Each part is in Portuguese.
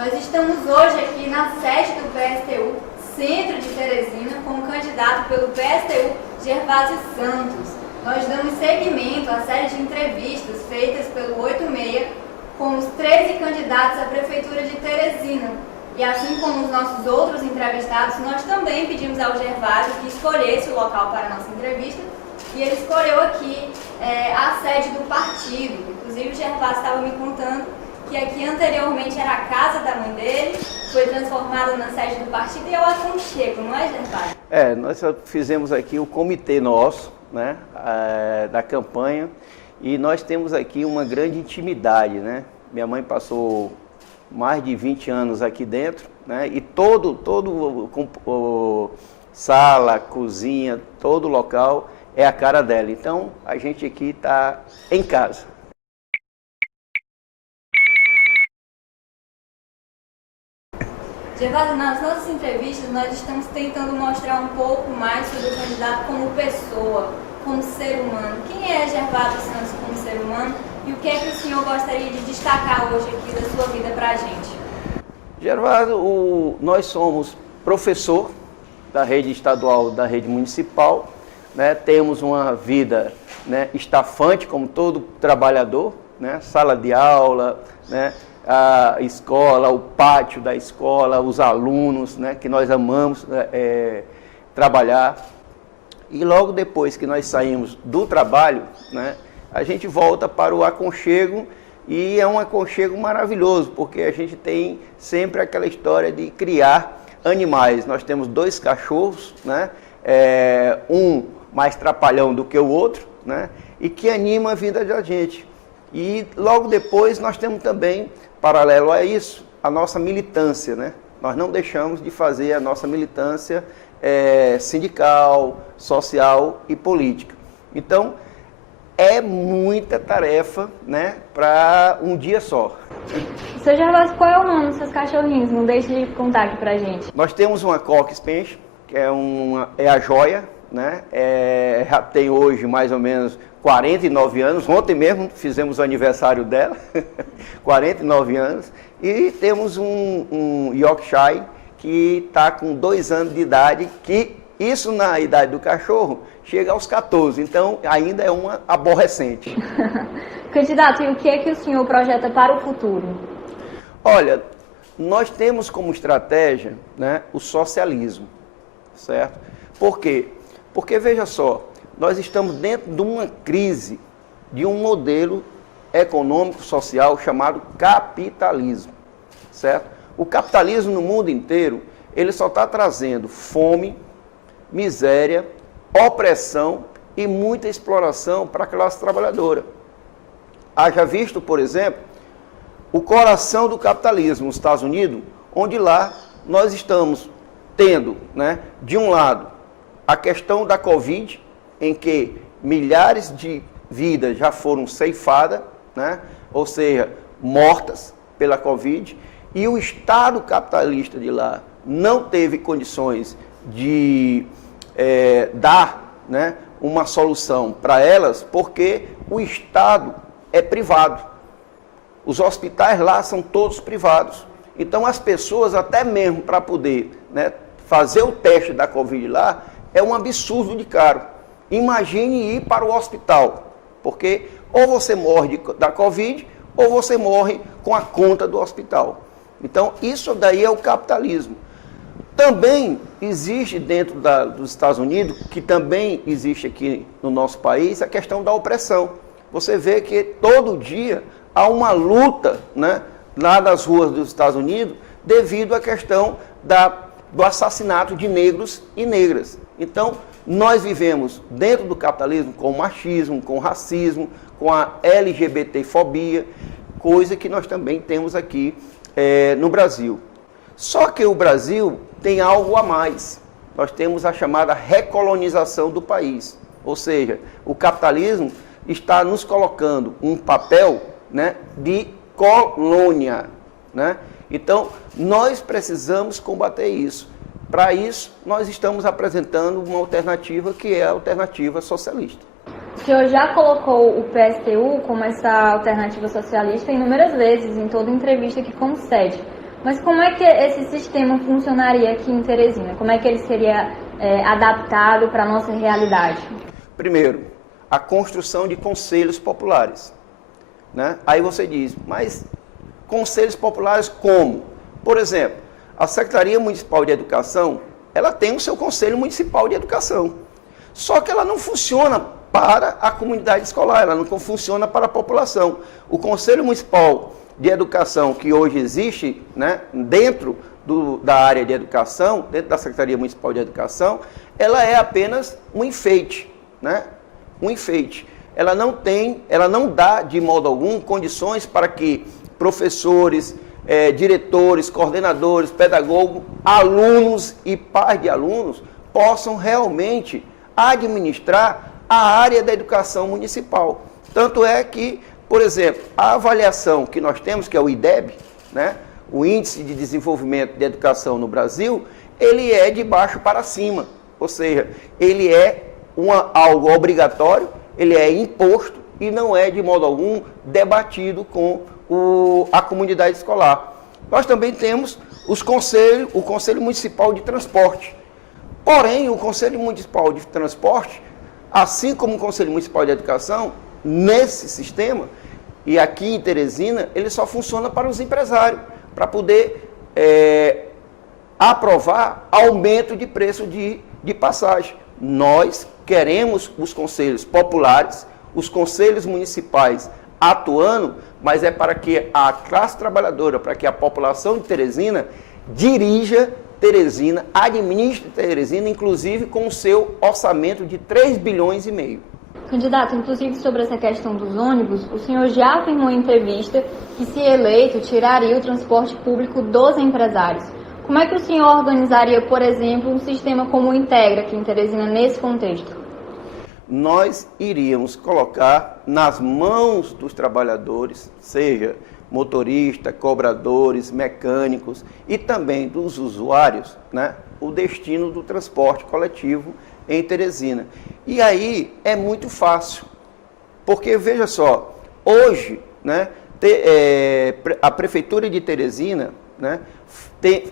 Nós estamos hoje aqui na sede do PSTU, Centro de Teresina, com o candidato pelo PSTU, Gervásio Santos. Nós damos seguimento à série de entrevistas feitas pelo 86 com os 13 candidatos à Prefeitura de Teresina. E assim como os nossos outros entrevistados, nós também pedimos ao Gervásio que escolhesse o local para a nossa entrevista. E ele escolheu aqui a sede do partido. Inclusive o Gervásio estava me contando que aqui anteriormente era a casa da mãe dele, foi transformada na sede do partido e é o aconchego, não é, Gervásio? Nós fizemos aqui o comitê nosso, né, da campanha, e nós temos aqui uma grande intimidade, né? Minha mãe passou mais de 20 anos aqui dentro, né, e todo sala, cozinha, todo local é a cara dela. Então, a gente aqui está em casa. Gervásio, nas nossas entrevistas nós estamos tentando mostrar um pouco mais sobre o candidato como pessoa, como ser humano. Quem é Gervásio Santos como ser humano e o que é que o senhor gostaria de destacar hoje aqui da sua vida para a gente? Gervásio, nós somos professor da rede estadual, da rede municipal, né? Temos uma vida, né, estafante como todo trabalhador, né? Sala de aula, né? A escola, o pátio da escola, os alunos, né, que nós amamos trabalhar. E logo depois que nós saímos do trabalho, né, a gente volta para o aconchego, e é um aconchego maravilhoso, porque a gente tem sempre aquela história de criar animais. Nós temos 2 cachorros, né, um mais trapalhão do que o outro, né, e que anima a vida da gente. E logo depois nós temos também, paralelo a isso, a nossa militância, né? Nós não deixamos de fazer a nossa militância sindical, social e política. Então, é muita tarefa, né, para um dia só. Seu Gervásio, qual é o nome dos seus cachorrinhos? Não deixe de contar aqui pra gente. Nós temos uma Cocker Spaniel, que é a joia, né? Já tem hoje mais ou menos 49 anos, ontem mesmo fizemos o aniversário dela, 49 anos, e temos um Yorkshire que está com 2 anos de idade, que isso na idade do cachorro chega aos 14, então ainda é uma aborrecente. Candidato, e o que é que o senhor projeta para o futuro? Olha, nós temos como estratégia, né, o socialismo, certo? Por quê? Porque, veja só, nós estamos dentro de uma crise de um modelo econômico social chamado capitalismo, certo? O capitalismo no mundo inteiro, ele só está trazendo fome, miséria, opressão e muita exploração para a classe trabalhadora. Haja visto, por exemplo, o coração do capitalismo, os Estados Unidos, onde lá nós estamos tendo, né, de um lado, a questão da Covid, em que milhares de vidas já foram ceifadas, né? Ou seja, mortas pela Covid, e o Estado capitalista de lá não teve condições de dar, né, uma solução para elas, porque o Estado é privado. Os hospitais lá são todos privados. Então as pessoas, até mesmo para poder, né, fazer o teste da Covid lá, é um absurdo de caro. Imagine ir para o hospital, porque ou você morre da Covid, ou você morre com a conta do hospital. Então, isso daí é o capitalismo. Também existe dentro dos Estados Unidos, que também existe aqui no nosso país, a questão da opressão. Você vê que todo dia há uma luta, né, lá nas ruas dos Estados Unidos, devido à questão do assassinato de negros e negras. Então, nós vivemos dentro do capitalismo com o machismo, com o racismo, com a LGBTfobia, coisa que nós também temos aqui no Brasil. Só que o Brasil tem algo a mais. Nós temos a chamada recolonização do país. Ou seja, o capitalismo está nos colocando um papel, né, de colônia, né? Então, nós precisamos combater isso. Para isso, nós estamos apresentando uma alternativa que é a alternativa socialista. O senhor já colocou o PSTU como essa alternativa socialista inúmeras vezes, em toda entrevista que concede. Mas como é que esse sistema funcionaria aqui em Teresina? Como é que ele seria adaptado para a nossa realidade? Primeiro, a construção de conselhos populares, né? Aí você diz, mas conselhos populares como? Por exemplo, a Secretaria Municipal de Educação, ela tem o seu Conselho Municipal de Educação. Só que ela não funciona para a comunidade escolar, ela não funciona para a população. O Conselho Municipal de Educação que hoje existe, né, dentro da área de educação, dentro da Secretaria Municipal de Educação, ela é apenas um enfeite, né? Um enfeite. Ela não dá de modo algum condições para que professores, diretores, coordenadores, pedagogos, alunos e pais de alunos possam realmente administrar a área da educação municipal. Tanto é que, por exemplo, a avaliação que nós temos, que é o IDEB, né, o Índice de Desenvolvimento de Educação no Brasil, ele é de baixo para cima, ou seja, ele é algo obrigatório, ele é imposto e não é de modo algum debatido com a comunidade escolar. Nós também temos o Conselho Municipal de Transporte. Porém, o Conselho Municipal de Transporte, assim como o Conselho Municipal de Educação, nesse sistema, e aqui em Teresina, ele só funciona para os empresários, para poder aprovar aumento de preço de passagem. Nós queremos os conselhos populares, os conselhos municipais atuando, mas é para que a classe trabalhadora, para que a população de Teresina dirija Teresina, administre Teresina, inclusive com o seu orçamento de 3 bilhões e meio. Candidato, inclusive sobre essa questão dos ônibus, o senhor já afirmou em entrevista que, se eleito, tiraria o transporte público dos empresários. Como é que o senhor organizaria, por exemplo, um sistema como o Integra aqui em Teresina nesse contexto? Nós iríamos colocar nas mãos dos trabalhadores, seja motoristas, cobradores, mecânicos e também dos usuários, né, o destino do transporte coletivo em Teresina. E aí é muito fácil, porque veja só, hoje, né, a Prefeitura de Teresina, né,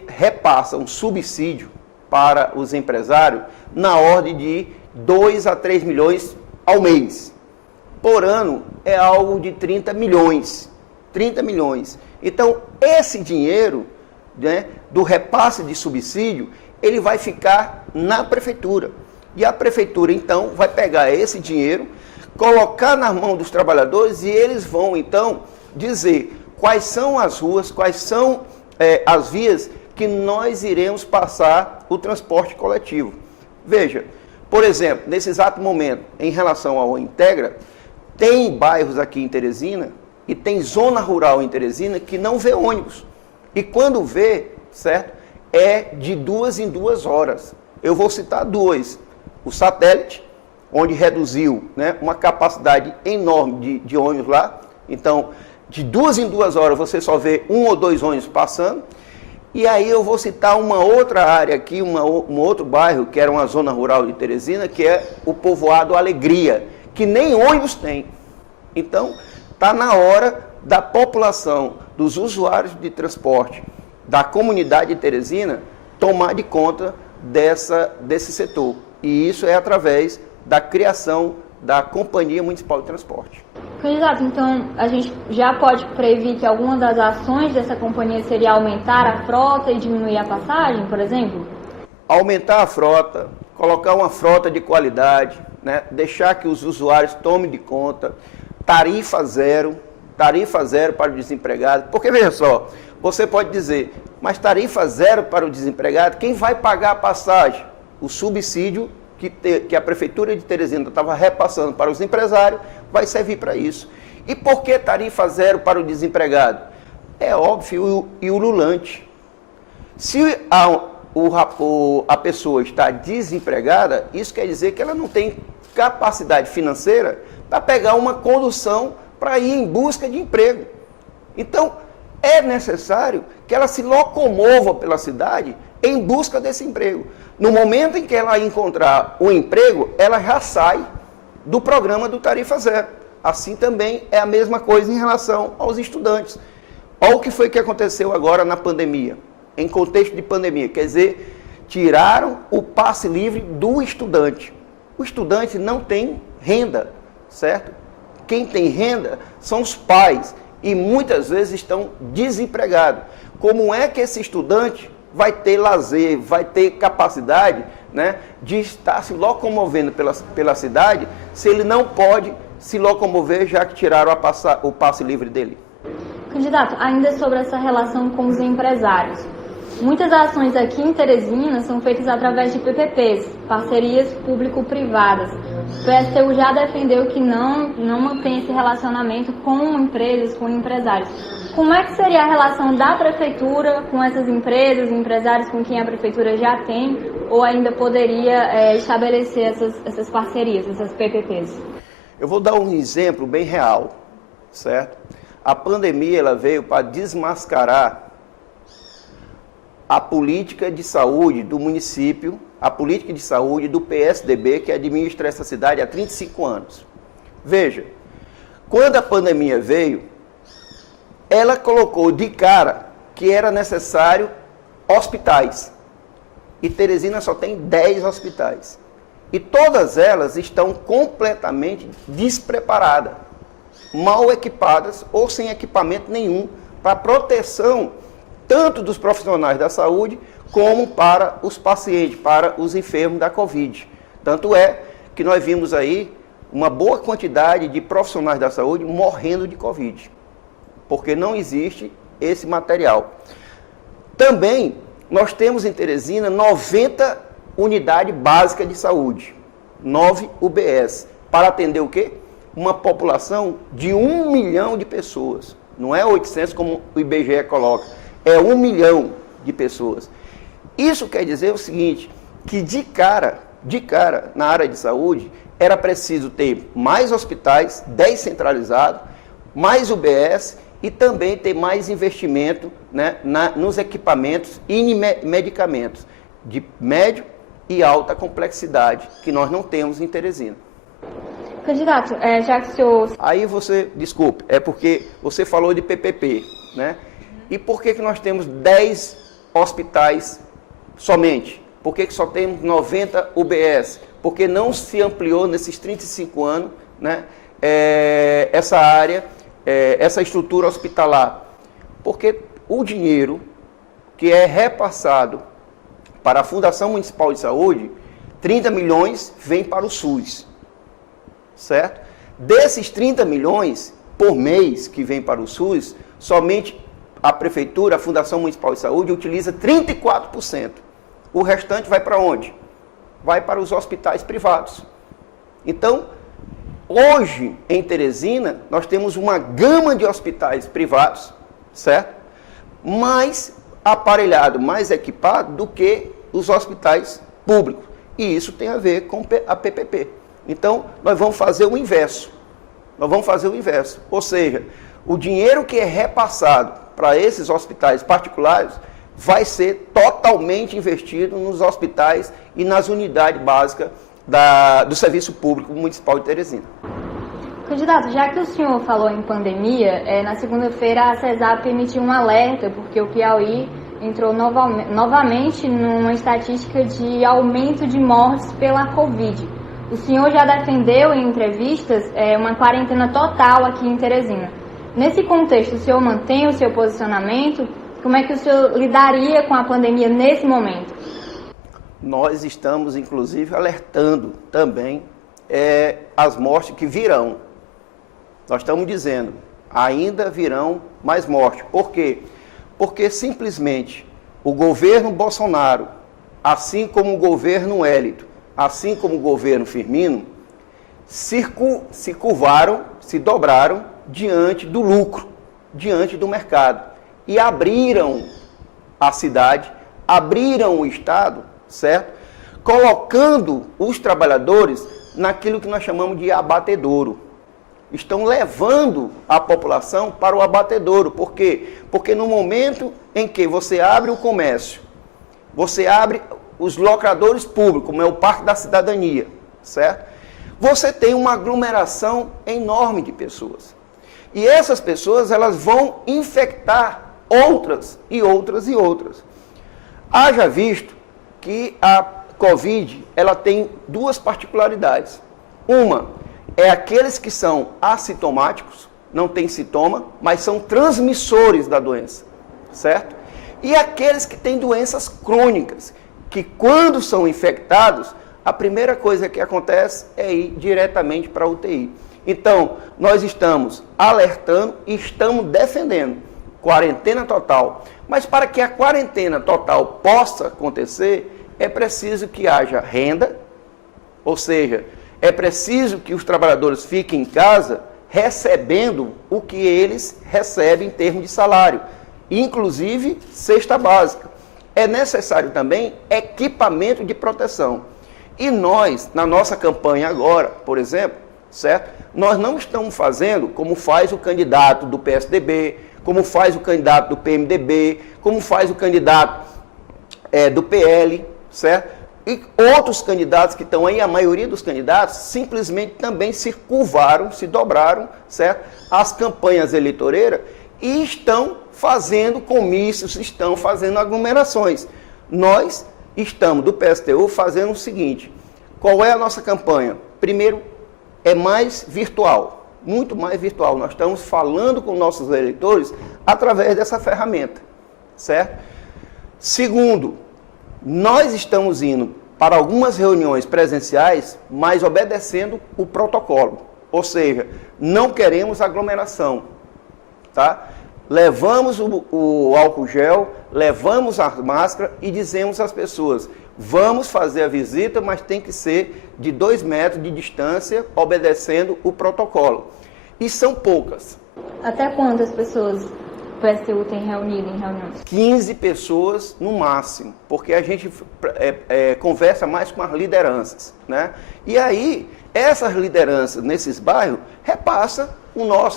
repassa um subsídio para os empresários na ordem de 2 a 3 milhões ao mês. Por ano é algo de 30 milhões. 30 milhões. Então, esse dinheiro, né, do repasse de subsídio, ele vai ficar na prefeitura. E a prefeitura, então, vai pegar esse dinheiro, colocar na mão dos trabalhadores e eles vão, então, dizer quais são as ruas, quais são as vias que nós iremos passar o transporte coletivo. Veja, por exemplo, nesse exato momento, em relação ao Integra, tem bairros aqui em Teresina e tem zona rural em Teresina que não vê ônibus. E quando vê, certo, é de 2 em 2 horas. Eu vou citar 2. O Satélite, onde reduziu, né, uma capacidade enorme de ônibus lá. Então, de 2 em 2 horas você só vê 1 ou 2 ônibus passando. E aí eu vou citar uma outra área aqui, um outro bairro, que era uma zona rural de Teresina, que é o povoado Alegria, que nem ônibus tem. Então, está na hora da população, dos usuários de transporte, da comunidade de Teresina, tomar de conta desse setor. E isso é através da criação da Companhia Municipal de Transporte. Candidato, então a gente já pode prever que alguma das ações dessa companhia seria aumentar a frota e diminuir a passagem, por exemplo? Aumentar a frota, colocar uma frota de qualidade, né? Deixar que os usuários tomem de conta, tarifa zero para o desempregado. Porque, veja só, você pode dizer, mas tarifa zero para o desempregado, quem vai pagar a passagem? O subsídio que a Prefeitura de Teresina estava repassando para os empresários vai servir para isso. E por que tarifa zero para o desempregado? É óbvio e ululante. Se a pessoa está desempregada, isso quer dizer que ela não tem capacidade financeira para pegar uma condução para ir em busca de emprego. Então, é necessário que ela se locomova pela cidade em busca desse emprego. No momento em que ela encontrar o emprego, ela já sai do programa do Tarifa Zero. Assim também é a mesma coisa em relação aos estudantes. Olha o que foi que aconteceu agora na pandemia, em contexto de pandemia, quer dizer, tiraram o passe livre do estudante. O estudante não tem renda, certo? Quem tem renda são os pais e muitas vezes estão desempregados. Como é que esse estudante vai ter lazer, vai ter capacidade, né, de estar se locomovendo pela cidade se ele não pode se locomover já que tiraram o passe livre dele? Candidato, ainda sobre essa relação com os empresários. Muitas ações aqui em Teresina são feitas através de PPPs, parcerias público-privadas. O PSTU já defendeu que não mantém esse relacionamento com empresas, com empresários. Como é que seria a relação da prefeitura com essas empresas, empresários com quem a prefeitura já tem, ou ainda poderia estabelecer essas parcerias, essas PPPs? Eu vou dar um exemplo bem real, certo? A pandemia ela veio para desmascarar a política de saúde do município, a política de saúde do PSDB, que administra essa cidade há 35 anos. Veja, quando a pandemia veio, ela colocou de cara que era necessário hospitais. E Teresina só tem 10 hospitais. E todas elas estão completamente despreparadas, mal equipadas ou sem equipamento nenhum para proteção tanto dos profissionais da saúde como para os pacientes, para os enfermos da Covid. Tanto é que nós vimos aí uma boa quantidade de profissionais da saúde morrendo de Covid, porque não existe esse material. Também nós temos em Teresina 90 unidades básicas de saúde, 9 UBS, para atender o quê? Uma população de 1 milhão de pessoas. Não é 800 como o IBGE coloca, é 1 milhão de pessoas. Isso quer dizer o seguinte, que de cara, na área de saúde, era preciso ter mais hospitais, 10 centralizados, mais UBS e também ter mais investimento, né, nos equipamentos e medicamentos de médio e alta complexidade, que nós não temos em Teresina. Candidato, já que o senhor... Aí você, desculpe, é porque você falou de PPP, né? E por que nós temos 10 hospitais somente? Por que só temos 90 UBS? Porque não se ampliou nesses 35 anos, né, essa área, essa estrutura hospitalar? Porque o dinheiro que é repassado para a Fundação Municipal de Saúde, 30 milhões vem para o SUS, certo? Desses 30 milhões por mês que vem para o SUS, somente a Prefeitura, a Fundação Municipal de Saúde, utiliza 34%. O restante vai para onde? Vai para os hospitais privados. Então, hoje, em Teresina, nós temos uma gama de hospitais privados, certo? Mais aparelhado, mais equipado do que os hospitais públicos. E isso tem a ver com a PPP. Então, nós vamos fazer o inverso. Ou seja, o dinheiro que é repassado para esses hospitais particulares vai ser totalmente investido nos hospitais e nas unidades básicas do Serviço Público Municipal de Teresina. Candidato, já que o senhor falou em pandemia, na segunda-feira a CESAP emitiu um alerta, porque o Piauí entrou novamente numa estatística de aumento de mortes pela Covid. O senhor já defendeu em entrevistas uma quarentena total aqui em Teresina. Nesse contexto, o senhor mantém o seu posicionamento? Como é que o senhor lidaria com a pandemia nesse momento? Nós estamos, inclusive, alertando também as mortes que virão. Nós estamos dizendo, ainda virão mais mortes. Por quê? Porque simplesmente o governo Bolsonaro, assim como o governo Hélito, assim como o governo Firmino, se curvaram, se dobraram diante do lucro, diante do mercado. E abriram a cidade, abriram o Estado, certo? Colocando os trabalhadores naquilo que nós chamamos de abatedouro. Estão levando a população para o abatedouro. Por quê? Porque no momento em que você abre o comércio, você abre os locadores públicos, como é o Parque da Cidadania, certo? Você tem uma aglomeração enorme de pessoas. E essas pessoas, elas vão infectar outras e outras e outras. Haja visto que a Covid, ela tem duas particularidades. Uma é aqueles que são assintomáticos, não têm sintoma, mas são transmissores da doença, certo? E aqueles que têm doenças crônicas, que quando são infectados, a primeira coisa que acontece é ir diretamente para a UTI. Então, nós estamos alertando e estamos defendendo quarentena total. Mas para que a quarentena total possa acontecer, é preciso que haja renda, ou seja, é preciso que os trabalhadores fiquem em casa recebendo o que eles recebem em termos de salário, inclusive cesta básica. É necessário também equipamento de proteção. E nós, na nossa campanha agora, por exemplo, certo? Nós não estamos fazendo como faz o candidato do PSDB, como faz o candidato do PMDB, como faz o candidato do PL, certo? E outros candidatos que estão aí, a maioria dos candidatos, simplesmente também se curvaram, se dobraram, certo? As campanhas eleitoreiras e estão fazendo comícios, estão fazendo aglomerações. Nós estamos, do PSTU, fazendo o seguinte: qual é a nossa campanha? Primeiro, é mais virtual, muito mais virtual. Nós estamos falando com nossos eleitores através dessa ferramenta, certo? Segundo, nós estamos indo para algumas reuniões presenciais, mas obedecendo o protocolo. Ou seja, não queremos aglomeração, tá? Levamos o álcool gel, levamos a máscara e dizemos às pessoas: vamos fazer a visita, mas tem que ser de 2 metros de distância, obedecendo o protocolo. E são poucas. Até quantas pessoas o PSTU tem reunido em reuniões? 15 pessoas no máximo, porque a gente conversa mais com as lideranças, né? E aí, essas lideranças nesses bairros repassam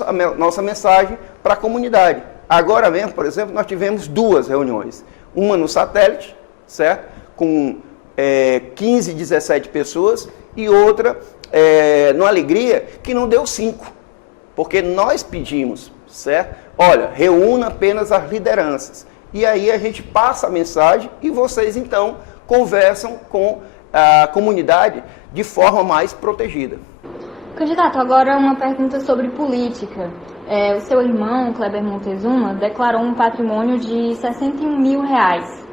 a nossa mensagem para a comunidade. Agora mesmo, por exemplo, nós tivemos 2 reuniões. Uma no satélite, certo? Com 15, 17 pessoas, e outra no Alegria, que não deu 5. Porque nós pedimos, certo? Olha, reúna apenas as lideranças. E aí a gente passa a mensagem e vocês, então, conversam com a comunidade de forma mais protegida. Candidato, agora uma pergunta sobre política. O seu irmão, Kleber Montezuma, declarou um patrimônio de 61 mil reais.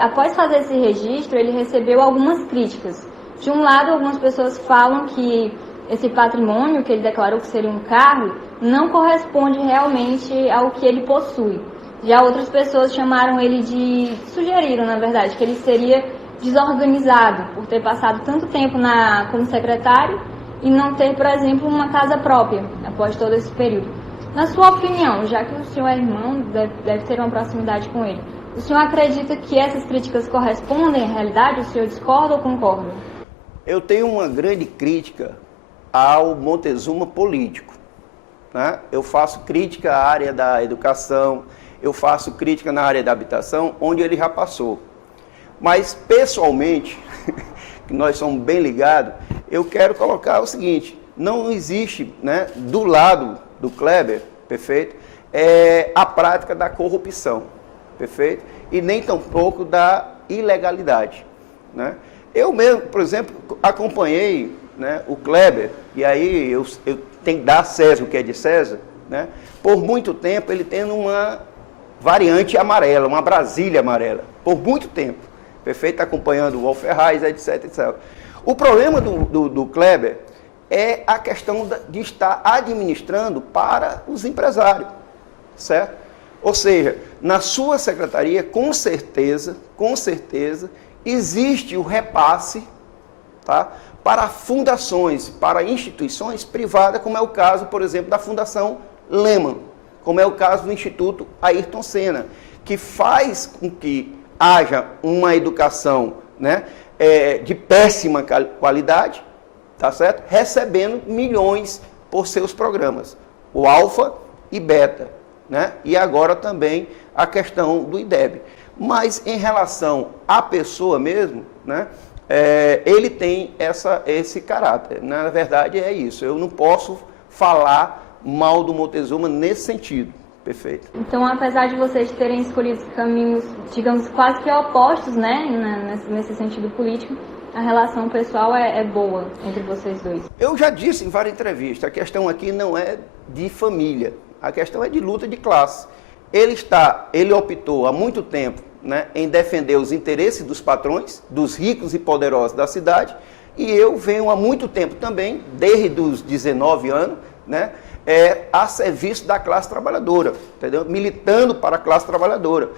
Após fazer esse registro, ele recebeu algumas críticas. De um lado, algumas pessoas falam que esse patrimônio que ele declarou que seria um carro não corresponde realmente ao que ele possui. Já outras pessoas sugeriram, na verdade, que ele seria desorganizado por ter passado tanto tempo como secretário e não ter, por exemplo, uma casa própria após todo esse período. Na sua opinião, já que o senhor é irmão, deve ter uma proximidade com ele, o senhor acredita que essas críticas correspondem à realidade? O senhor discorda ou concorda? Eu tenho uma grande crítica ao Montezuma político, né? Eu faço crítica à área da educação, eu faço crítica na área da habitação, onde ele já passou. Mas, pessoalmente, que nós somos bem ligados, eu quero colocar o seguinte: não existe, né, do lado do Kleber, perfeito, a prática da corrupção, perfeito, e nem tampouco da ilegalidade, né? Eu mesmo, por exemplo, acompanhei, né, o Kleber, e aí eu tenho que dar a César o que é de César, né? Por muito tempo ele tendo uma variante amarela, uma Brasília amarela, por muito tempo, perfeito, acompanhando o Wolf Ferraz, etc, etc. O problema do Kleber é a questão de estar administrando para os empresários, certo? Ou seja, na sua secretaria, com certeza, existe o repasse, tá, para fundações, para instituições privadas, como é o caso, por exemplo, da Fundação Lehman, como é o caso do Instituto Ayrton Senna, que faz com que haja uma educação, né, de péssima qualidade, tá certo? Recebendo milhões por seus programas, o Alfa e Beta, né? E agora também a questão do IDEB. Mas em relação à pessoa mesmo, né, ele tem esse caráter. Na verdade é isso, eu não posso falar mal do Montezuma nesse sentido. Perfeito. Então, apesar de vocês terem escolhido caminhos, digamos, quase que opostos, né, nesse sentido político, a relação pessoal é boa entre vocês dois. Eu já disse em várias entrevistas, a questão aqui não é de família, a questão é de luta de classe. Ele optou há muito tempo, né, em defender os interesses dos patrões, dos ricos e poderosos da cidade, e eu venho há muito tempo também, desde os 19 anos, né, a serviço da classe trabalhadora, entendeu? Militando para a classe trabalhadora.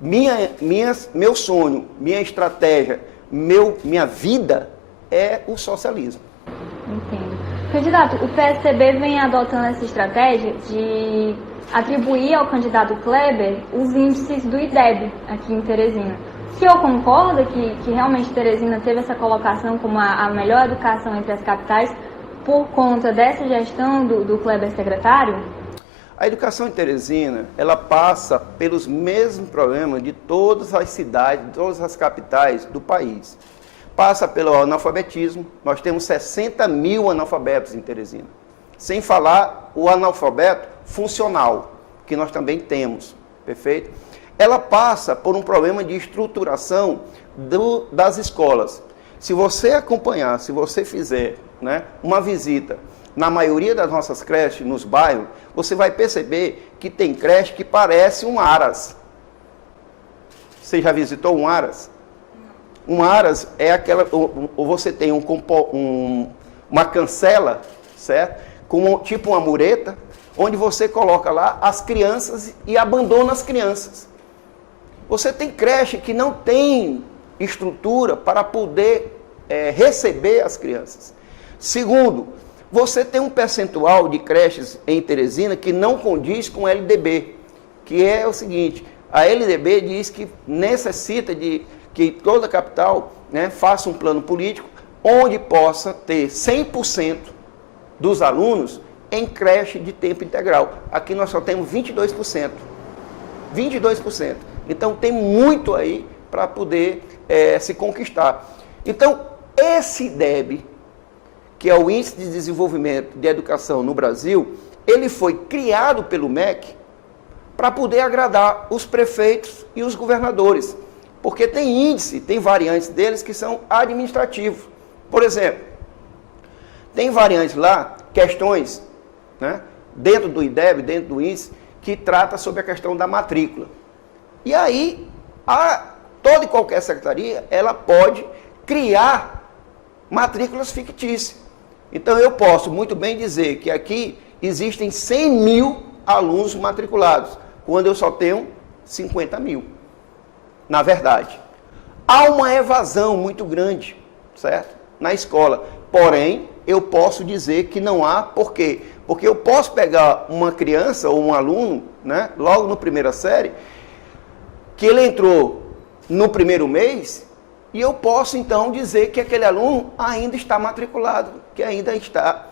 Meu sonho, minha estratégia, minha vida é o socialismo. Entendo. Candidato, o PSDB vem adotando essa estratégia de atribuir ao candidato Kleber os índices do IDEB aqui em Teresina. O senhor concorda que realmente Teresina teve essa colocação como a melhor educação entre as capitais por conta dessa gestão do Kleber secretário? A educação em Teresina, ela passa pelos mesmos problemas de todas as cidades, de todas as capitais do país. Passa pelo analfabetismo, nós temos 60 mil analfabetos em Teresina. Sem falar o analfabeto funcional, que nós também temos, perfeito? Ela passa por um problema de estruturação das escolas. Se você acompanhar, se você fizer, né, uma visita na maioria das nossas creches, nos bairros, você vai perceber que tem creche que parece um aras. Você já visitou um aras? Um aras é aquela, ou você tem uma cancela, certo? Como tipo uma mureta, onde você coloca lá as crianças e abandona as crianças. Você tem creche que não tem estrutura para poder receber as crianças. Segundo, você tem um percentual de creches em Teresina que não condiz com a LDB, que é o seguinte, a LDB diz que necessita de que toda a capital, né, faça um plano político onde possa ter 100% dos alunos em creche de tempo integral. Aqui nós só temos 22%. 22%. Então tem muito aí para poder se conquistar. Então, esse IDEB, que é o Índice de Desenvolvimento de Educação no Brasil, ele foi criado pelo MEC para poder agradar os prefeitos e os governadores. Porque tem índice, tem variantes deles que são administrativos. Por exemplo, tem variantes lá, questões, né, dentro do IDEB, dentro do índice, que trata sobre a questão da matrícula. E aí, toda e qualquer secretaria, ela pode criar matrículas fictícias. Então, eu posso muito bem dizer que aqui existem 100 mil alunos matriculados, quando eu só tenho 50 mil. Na verdade, há uma evasão muito grande, certo? Na escola. Porém, eu posso dizer que não há, por quê? Porque eu posso pegar uma criança ou um aluno, né, logo no primeira série, que ele entrou no primeiro mês, e eu posso então dizer que aquele aluno ainda está matriculado, que ainda está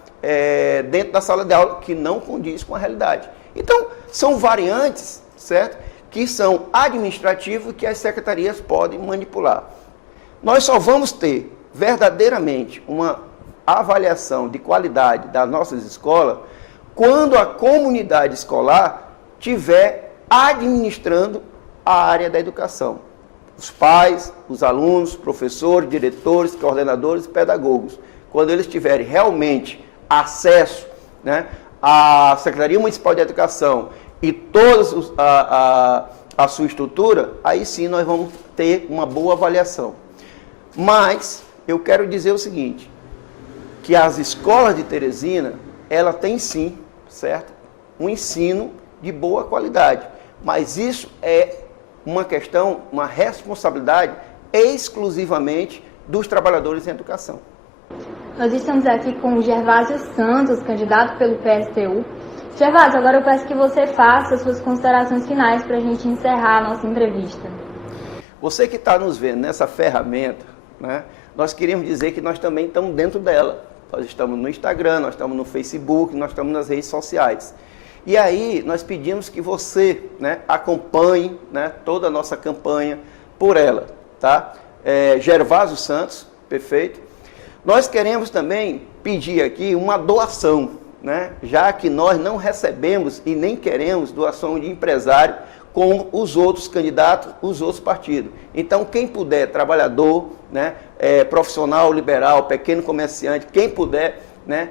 dentro da sala de aula, que não condiz com a realidade. Então, são variantes, certo? Que são administrativos e que as secretarias podem manipular. Nós só vamos ter verdadeiramente uma avaliação de qualidade das nossas escolas quando a comunidade escolar estiver administrando a área da educação. Os pais, os alunos, professores, diretores, coordenadores e pedagogos. Quando eles tiverem realmente acesso, né, à Secretaria Municipal de Educação e toda a sua estrutura, aí sim nós vamos ter uma boa avaliação. Mas eu quero dizer o seguinte, que as escolas de Teresina, ela tem sim, certo? Um ensino de boa qualidade, mas isso é uma questão, uma responsabilidade exclusivamente dos trabalhadores em educação. Nós estamos aqui com o Gervásio Santos, candidato pelo PSTU. Gervásio, agora eu peço que você faça as suas considerações finais para a gente encerrar a nossa entrevista. Você que está nos vendo nessa ferramenta, né, nós queremos dizer que nós também estamos dentro dela. Nós estamos no Instagram, nós estamos no Facebook, nós estamos nas redes sociais. E aí nós pedimos que você, né, acompanhe, né, toda a nossa campanha por ela, tá? Gervásio Santos, perfeito. Nós queremos também pedir aqui uma doação, né, já que nós não recebemos e nem queremos doação de empresário como os outros candidatos, os outros partidos. Então, quem puder, trabalhador, né, profissional, liberal, pequeno comerciante, quem puder, né,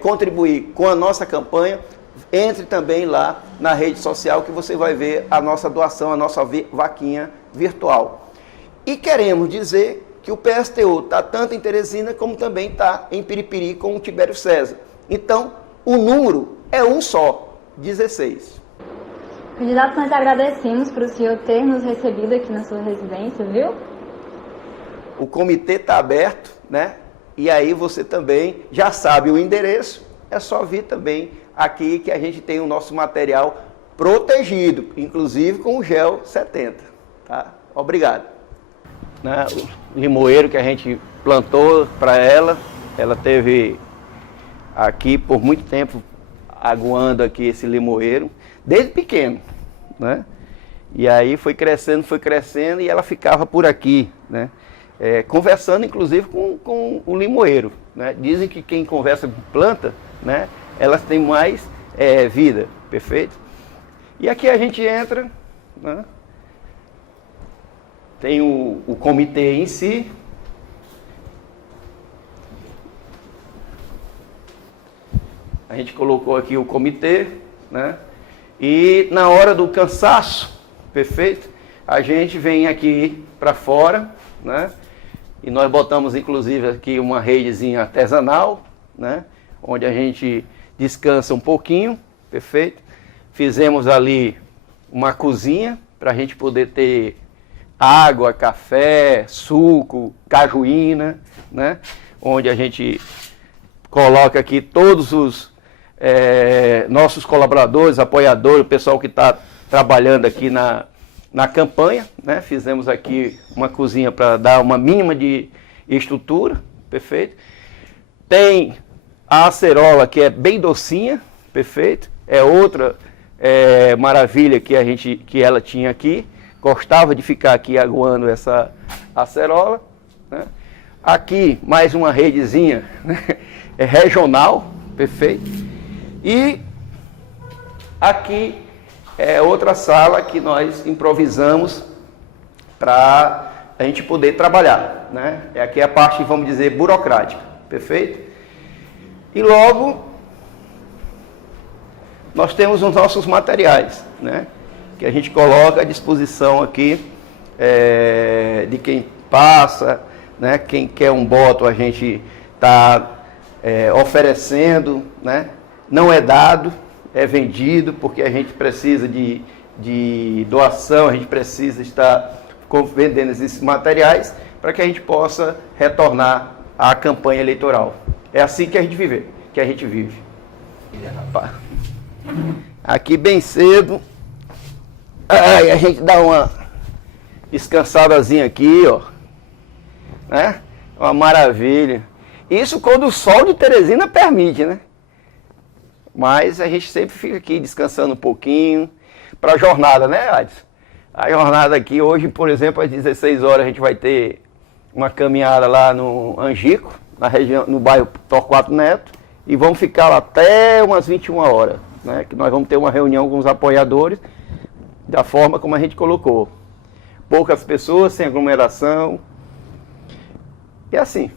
contribuir com a nossa campanha, entre também lá na rede social que você vai ver a nossa doação, a nossa vaquinha virtual. E queremos dizer que o PSTU está tanto em Teresina como também está em Piripiri com o Tibério César. Então, o número é um só, 16. Candidato, nós agradecemos por o senhor ter nos recebido aqui na sua residência, viu? O comitê está aberto, né? E aí você também já sabe o endereço, é só vir também aqui que a gente tem o nosso material protegido, inclusive com o gel 70, tá? Obrigado. Né? O limoeiro que a gente plantou para ela teve aqui por muito tempo aguando aqui esse limoeiro, desde pequeno, né? E aí foi crescendo e ela ficava por aqui, né? Conversando inclusive com o limoeiro, né? Dizem que quem conversa com planta, né, elas têm mais vida, perfeito? E aqui a gente entra, né? Tem o comitê em si. A gente colocou aqui o comitê, né? E na hora do cansaço, perfeito? A gente vem aqui para fora, né? E nós botamos inclusive aqui uma redezinha artesanal, né? Onde a gente descansa um pouquinho, perfeito? Fizemos ali uma cozinha para a gente poder ter água, café, suco, cajuína, né? Onde a gente coloca aqui todos os nossos colaboradores, apoiadores, o pessoal que está trabalhando aqui na campanha, né? Fizemos aqui uma cozinha para dar uma mínima de estrutura, perfeito? Tem a acerola que é bem docinha, perfeito? É outra maravilha que ela tinha aqui, gostava de ficar aqui aguando essa acerola, né? Aqui mais uma redezinha, né? Regional, perfeito? E aqui é outra sala que nós improvisamos para a gente poder trabalhar, né? Aqui é a parte, vamos dizer, burocrática, perfeito? E logo nós temos os nossos materiais, né? Que a gente coloca à disposição aqui de quem passa, né? Quem quer um boto a gente está oferecendo, né? Não é dado, é vendido, porque a gente precisa de doação, a gente precisa estar vendendo esses materiais para que a gente possa retornar à campanha eleitoral. É assim que a gente vive. Aqui bem cedo, a gente dá uma descansadazinha aqui, ó, né? Uma maravilha. Isso quando o sol de Teresina permite, né? Mas a gente sempre fica aqui descansando um pouquinho para a jornada, né, Adson? A jornada aqui hoje, por exemplo, às 16 horas a gente vai ter uma caminhada lá no Angico, na região, no bairro Torquato Neto, e vamos ficar lá até umas 21 horas, né? Que nós vamos ter uma reunião com os apoiadores, da forma como a gente colocou. Poucas pessoas, sem aglomeração, e assim.